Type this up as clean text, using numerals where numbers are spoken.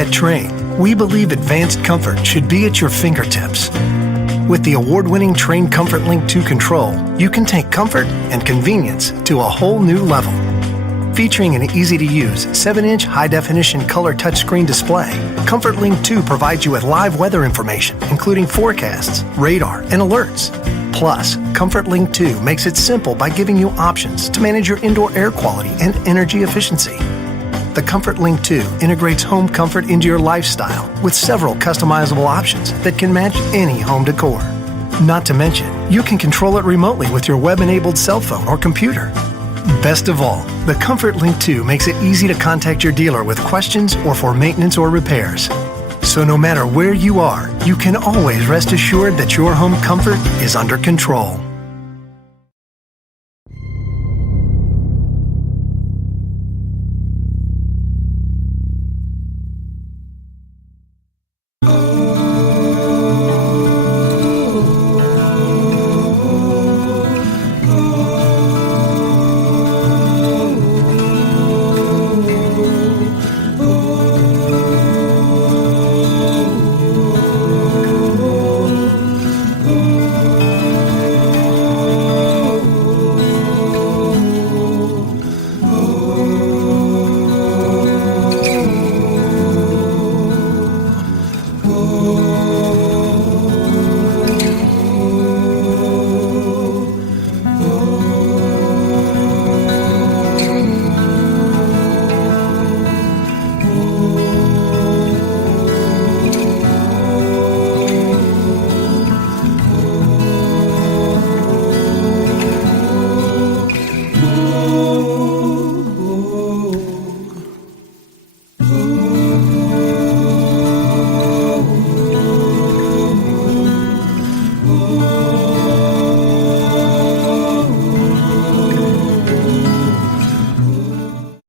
At Trane, we believe advanced comfort should be at your fingertips. With the award-winning Trane Comfort Link 2 Control, you can take comfort and convenience to a whole new level. Featuring an easy-to-use 7-inch high-definition color touchscreen display, Comfort Link 2 provides you with live weather information, including forecasts, radar, and alerts. Plus, Comfort Link 2 makes it simple by giving you options to manage your indoor air quality and energy efficiency. The Comfort Link 2 integrates home comfort into your lifestyle with several customizable options that can match any home decor. Not to mention, you can control it remotely with your web-enabled cell phone or computer. Best of all, the Comfort Link 2 makes it easy to contact your dealer with questions or for maintenance or repairs. So no matter where you are, you can always rest assured that your home comfort is under control.